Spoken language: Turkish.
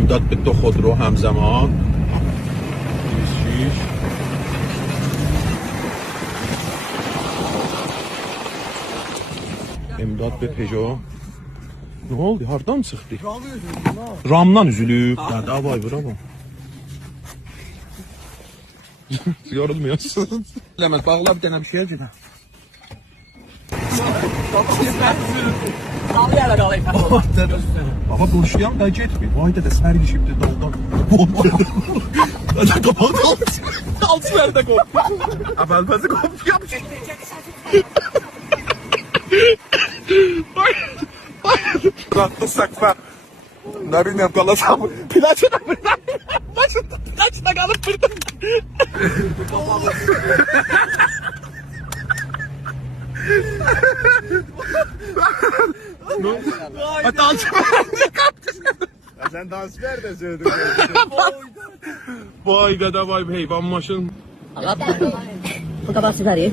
امداد به دو خودرو همزمان 26 امداد به پژو. Ne oldu? Hardan çıxdı? Ramdan üzülüb. Ya davay bravo. Yorulmuyorsun. Ləmət bağla bir dənə bir şeyə gedə. Sağlıya da qalayım. Baba boşlayan da getmir. Vay da sər düşübdü daldan. Hadi kapat. Altı ver de kop. Əvvəlbəzi kop yapmış. Rahatlı sakla. Ne bileyim kalasam. Plajına buradan. Başında plajına kalıp buradan. Hatta alçıma ne kaptın? Sen dans ver de söyledin. Vay dede vay heyvan maşın. Bu kadar sizler